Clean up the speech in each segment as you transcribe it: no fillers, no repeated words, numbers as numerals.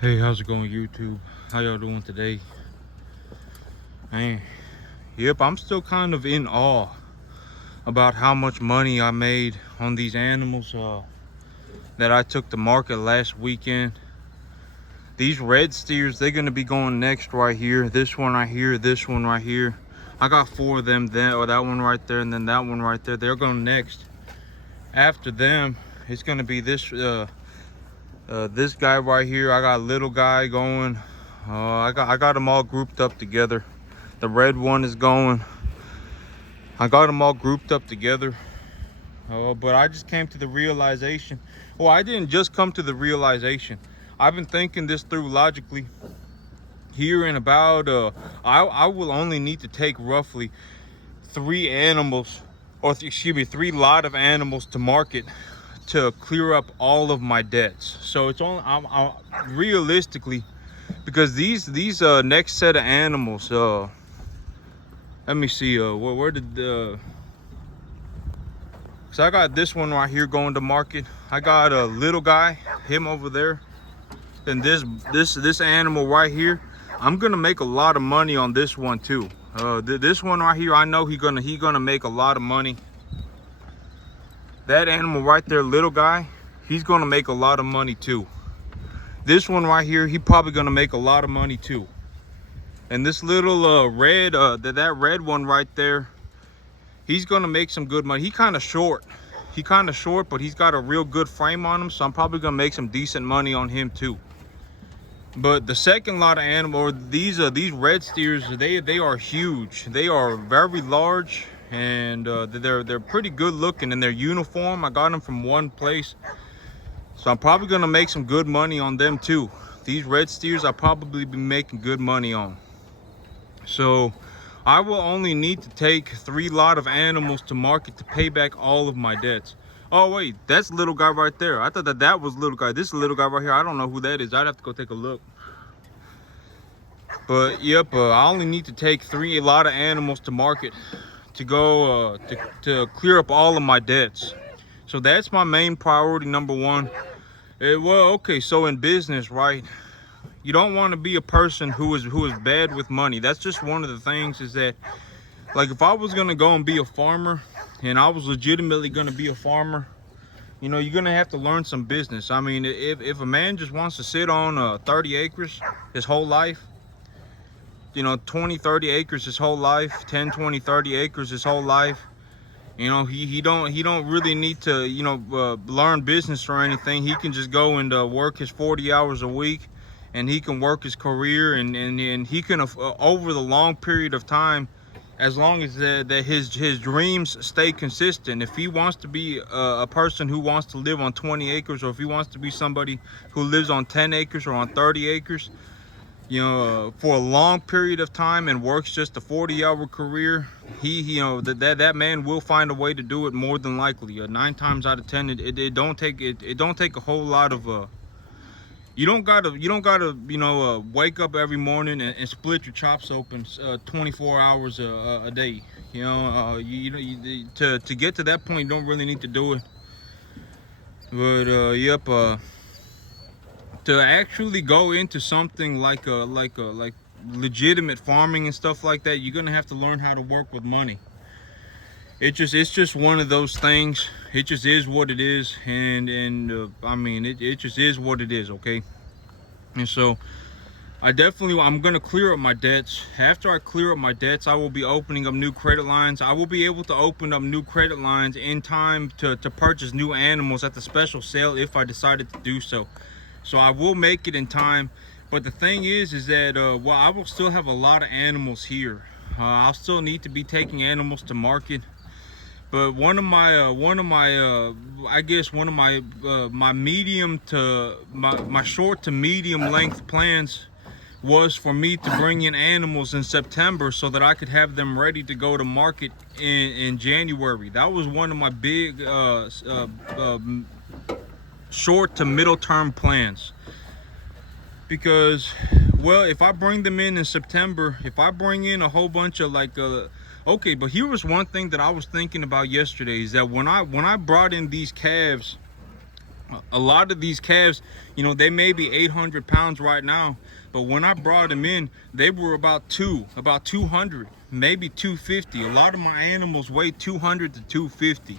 Hey, how's it going, YouTube? How y'all doing today? Man, yep, I'm still kind of in awe about how much money I made on these animals that I took to market last weekend. These red steers, they're gonna be going next right here. This one right here, this one right here. I got 4 of them, or that one right there, and then that one right there. They're going next. After them, it's gonna be this this guy right here. I got a little guy going. I got them all grouped up together. The red one is going. I got them all grouped up together. But I just came to the realization. Well, I didn't just come to the realization. I've been thinking this through logically. Here in about, I will only need to take roughly 3 animals, or excuse me, 3 lot of animals to market to clear up all of my debts. So it's only, I'm realistically, because these next set of animals, let me see, where did the, so I got this one right here going to market. I got a little guy, him over there. Then this animal right here, I'm gonna make a lot of money on this one too. This one right here, I know he gonna make a lot of money. That animal right there, little guy, he's gonna make a lot of money too. This one right here, he probably gonna make a lot of money too. And this little red, that red one right there, he's gonna make some good money. He kind of short, but he's got a real good frame on him, so I'm probably gonna make some decent money on him too. But the second lot of animals, these red steers, they are huge. They are very large, and they're pretty good looking, and they're uniform. I got them from one place, so I'm probably gonna make some good money on them too. These red steers I'll probably be making good money on. So I will only need to take 3 lot of animals to market to pay back all of my debts. Oh wait, that's little guy right there. I thought that was little guy. This is little guy right here. I don't know who that is. I'd have to go take a look. But yep, I only need to take 3 lot of animals to market to go to clear up all of my debts. So that's my main priority, number 1. Well, okay, so in business, right? You don't want to be a person who is bad with money. That's just one of the things, is that, like, if I was gonna go and be a farmer, and I was legitimately gonna be a farmer, you know, you're gonna have to learn some business. I mean, if a man just wants to sit on 30 acres his whole life, you know, 20, 30 acres his whole life, 10, 20, 30 acres his whole life, you know, he don't really need to, you know, learn business or anything. He can just go and work his 40 hours a week, and he can work his career, and he can, over the long period of time, as long as that his dreams stay consistent. If he wants to be a person who wants to live on 20 acres, or if he wants to be somebody who lives on 10 acres or on 30 acres, you know, for a long period of time, and works just a 40-hour career, you know, that man will find a way to do it, more than likely. 9 times out of 10, it don't take a whole lot of you don't gotta you know, wake up every morning and split your chops open 24 hours a day. You know, to get to that point, you don't really need to do it. But yep, to actually go into something like legitimate farming and stuff like that, you're gonna have to learn how to work with money. It's just one of those things. It just is what it is, and I mean, it just is what it is, okay? And so I'm gonna clear up my debts. After I clear up my debts, I will be opening up new credit lines. I will be able to open up new credit lines in time to purchase new animals at the special sale, if I decided to do so. So I will make it in time. But the thing is that well, I will still have a lot of animals here. I'll still need to be taking animals to market. But one of my medium to my short to medium length plans was for me to bring in animals in September, so that I could have them ready to go to market in January. That was one of my big short to middle term plans. Because, well, if I bring them in September, if I bring in a whole bunch of okay, but here was one thing that I was thinking about yesterday, is that when I brought in these calves A lot of these calves, you know, they may be 800 pounds right now, but when I brought them in, they were about 200, maybe 250. A lot of my animals weigh 200 to 250.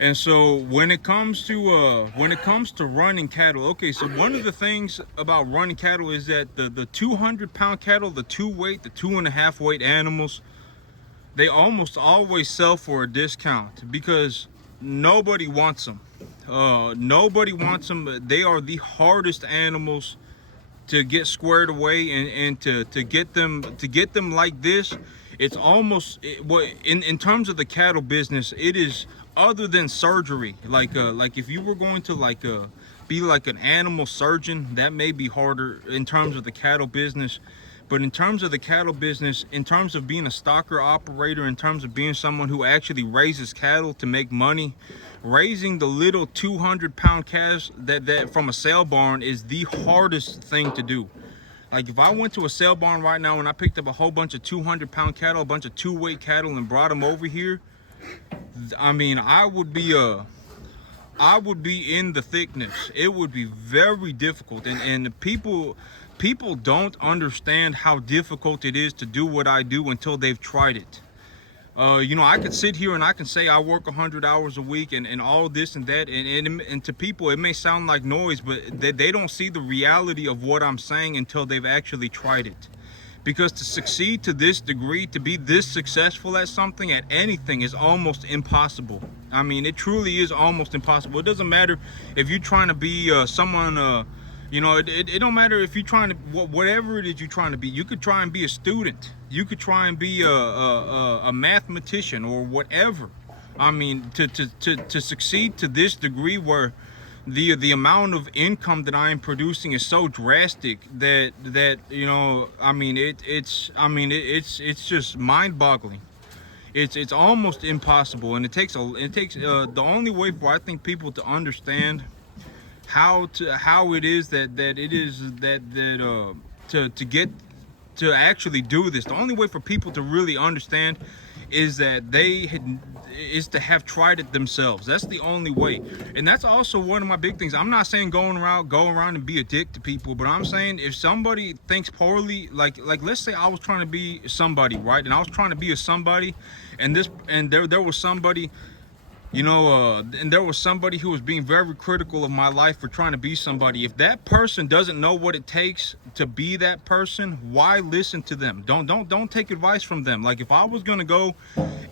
And so when it comes to running cattle, okay, so one of the things about running cattle is that the 200-pound cattle, the 2.5 weight animals, they almost always sell for a discount because nobody wants them. Nobody wants them. They are the hardest animals to get squared away, and to get them like this. It's almost in terms of the cattle business, it is, other than surgery, like if you were going to be like an animal surgeon, that may be harder in terms of the cattle business. But in terms of the cattle business, in terms of being a stocker operator, in terms of being someone who actually raises cattle to make money, raising the little 200-pound calves that from a sale barn is the hardest thing to do. Like if I went to a sale barn right now and I picked up a whole bunch of 200-pound cattle, a bunch of 2-weight cattle, and brought them over here, I mean, I would be in the thickness. It would be very difficult, and people don't understand how difficult it is to do what I do until they've tried it. You know, I could sit here and I can say I work 100 hours a week and all this and that, and to people it may sound like noise, but they don't see the reality of what I'm saying until they've actually tried it. Because to succeed to this degree, to be this successful at something, at anything, is almost impossible. I mean, it truly is almost impossible. It doesn't matter if you're trying to be someone, you know, it don't matter if you're trying to, whatever it is you're trying to be. You could try and be a student. You could try and be a mathematician or whatever. I mean, to succeed to this degree where the amount of income that I am producing is so drastic that you know, I mean, it's just mind-boggling. It's almost impossible, and it takes the only way for, I think, people to understand how it is to get to actually do this. The only way for people to really understand is that is to have tried it themselves. That's the only way. And that's also one of my big things. I'm not saying go around and be a dick to people, but I'm saying if somebody thinks poorly, like let's say I was trying to be somebody, right? And I was trying to be a somebody, and there was somebody, you know, and there was somebody who was being very critical of my life for trying to be somebody. If that person doesn't know what it takes to be that person, why listen to them? Don't take advice from them. Like if I was gonna go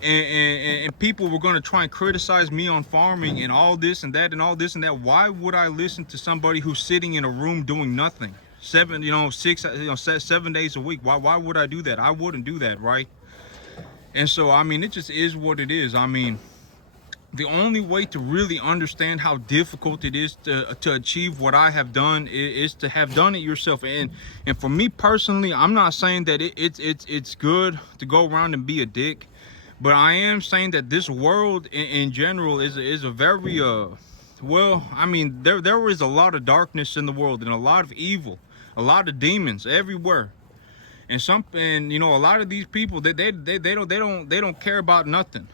and people were gonna try and criticize me on farming and all this and that and all this and that, why would I listen to somebody who's sitting in a room doing nothing 7 days a week? Why would I do that? I wouldn't do that, right? And so I mean, it just is what it is. I mean, the only way to really understand how difficult it is to achieve what I have done is to have done it yourself. And for me personally, I'm not saying that it's good to go around and be a dick, but I am saying that this world in general is a very well, I mean, there is a lot of darkness in the world and a lot of evil, a lot of demons everywhere. And you know, a lot of these people, they don't care about nothing.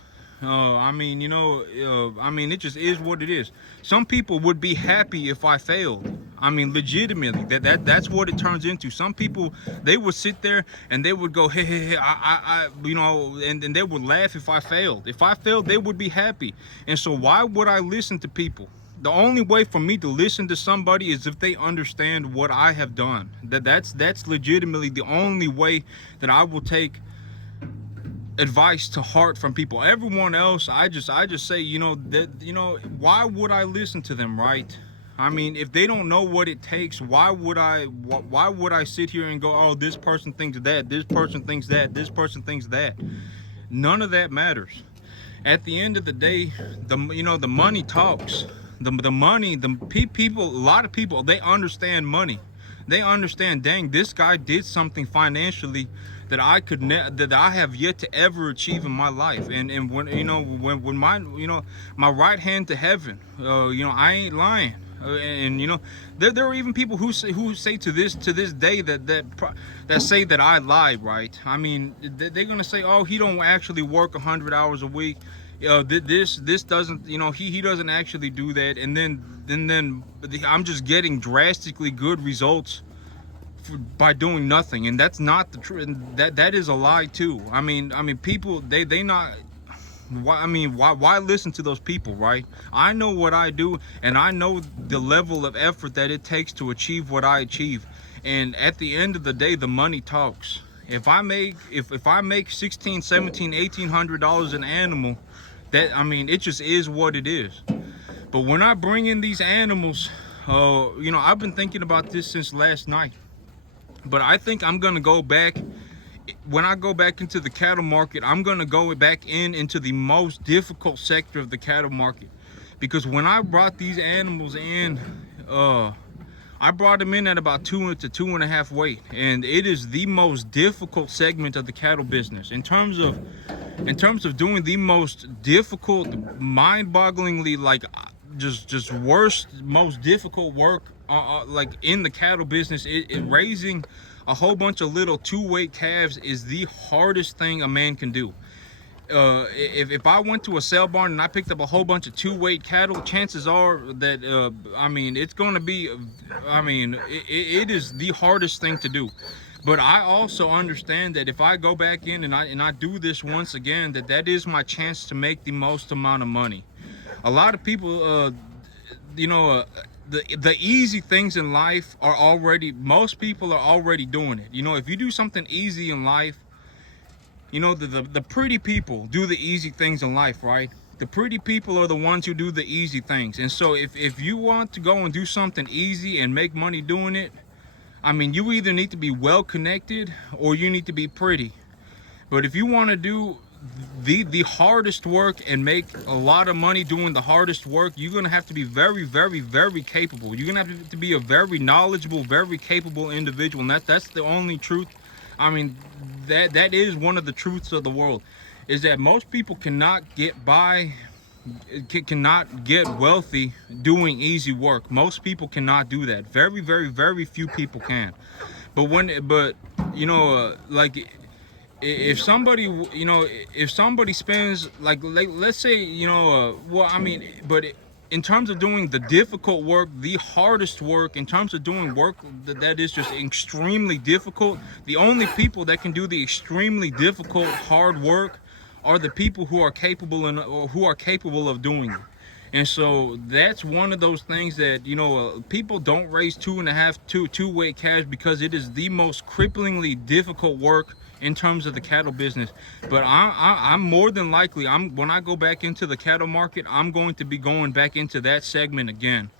I mean, you know, I mean, it just is what it is. Some people would be happy if I failed. I mean, legitimately, that's what it turns into. Some people, they would sit there and they would go, hey, you know, and they would laugh if I failed. If I failed, they would be happy. And so why would I listen to people? The only way for me to listen to somebody is if they understand what I have done. That's legitimately the only way that I will take advice to heart from people. Everyone else, I just say, you know, why would I listen to them, right? I mean, if they don't know what it takes, why would I sit here and go, oh, this person thinks that, this person thinks that, this person thinks that? None of that matters. At the end of the day, the money talks. The money, people, a lot of people, they understand money. They understand, dang, this guy did something financially that I have yet to ever achieve in my life. And when, you know, when my, you know, my right hand to heaven, you know, I ain't lying. And you know, there are even people who say to this day that say that I lied, right? I mean, they're gonna say, oh, he don't actually work 100 hours a week. This doesn't, you know, he doesn't actually do that. And then I'm just getting drastically good results by doing nothing, and that's not the truth. That is a lie too. I mean people, they not, why listen to those people, right? I know what I do, and I know the level of effort that it takes to achieve what I achieve. And at the end of the day, the money talks. If I make 16, 17, $1,800 an animal, that, I mean, it just is what it is. But when I bring in these animals, you know, I've been thinking about this since last night, but I think I'm gonna go back. When I go back into the cattle market, I'm gonna go back into the most difficult sector of the cattle market, because when I brought these animals in, I brought them in at about 2 to 2.5 weight, and it is the most difficult segment of the cattle business in terms of doing the most difficult, mind-bogglingly, like, just worst, most difficult work, like, in the cattle business. Raising a whole bunch of little 2-weight calves is the hardest thing a man can do. If I went to a sale barn and I picked up a whole bunch of 2-weight cattle, chances are that, I mean, it's going to be, I mean, it is the hardest thing to do. But I also understand that if I go back in and I do this once again, that is my chance to make the most amount of money. A lot of people, you know, the easy things in life are already, most people are already doing it. You know, if you do something easy in life, you know, the pretty people do the easy things in life, right? The pretty people are the ones who do the easy things. And so if you want to go and do something easy and make money doing it, I mean, you either need to be well connected or you need to be pretty. But if you want to do the hardest work and make a lot of money doing the hardest work, you're gonna have to be very, very, very capable. You're gonna have to be a very knowledgeable, very capable individual, and that's the only truth. I mean, that is one of the truths of the world, is that most people cannot get by, cannot get wealthy doing easy work. Most people cannot do that. Very, very, very few people can. But you know, like, if somebody, you know, if somebody spends, like let's say, you know, well, I mean, but in terms of doing the difficult work, the hardest work, in terms of doing work that is just extremely difficult, the only people that can do the extremely difficult, hard work are the people who are capable or who are capable of doing it. And so that's one of those things that, you know, people don't raise 2-weight calves because it is the most cripplingly difficult work in terms of the cattle business. But I'm more than likely, when I go back into the cattle market, I'm going to be going back into that segment again,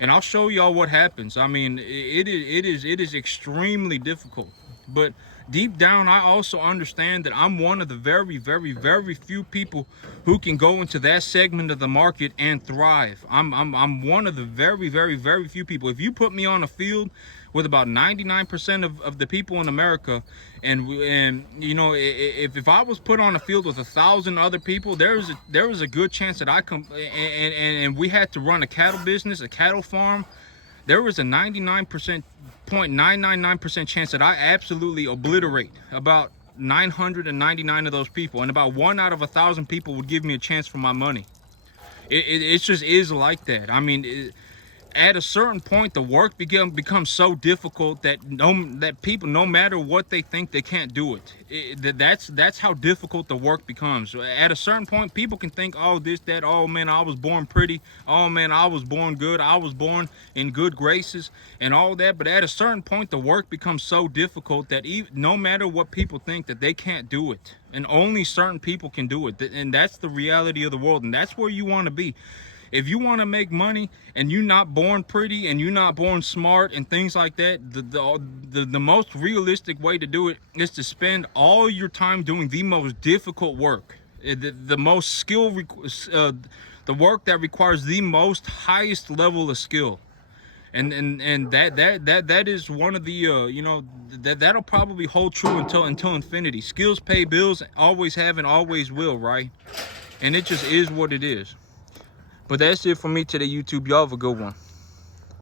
and I'll show y'all what happens. I mean, it is extremely difficult. But deep down, I also understand that I'm one of the very, very, very few people who can go into that segment of the market and thrive. I'm one of the very, very, very few people. If you put me on a field with about 99% of the people in America, and you know, if I was put on a field with 1,000 other people, there was a good chance that and we had to run a cattle business, a cattle farm, there was a 99.999% chance that I absolutely obliterate about 999 of those people, and about 1 out of 1,000 people would give me a chance for my money. It just is like that. I mean, at a certain point, the work becomes so difficult that people, no matter what they think, they can't do it. That's how difficult the work becomes. At a certain point, people can think, oh, this, that, oh man, I was born pretty, oh man, I was born good, I was born in good graces, and all that. But at a certain point, the work becomes so difficult that no matter what people think, that they can't do it, and only certain people can do it. And that's the reality of the world, and that's where you want to be. If you want to make money and you're not born pretty and you're not born smart and things like that, the most realistic way to do it is to spend all your time doing the most difficult work, the most skill, the work that requires the most highest level of skill. And that is one of the you know, that'll probably hold true until infinity. Skills pay bills, always have and always will, right? And it just is what it is. But that's it for me today, YouTube. Y'all have a good one.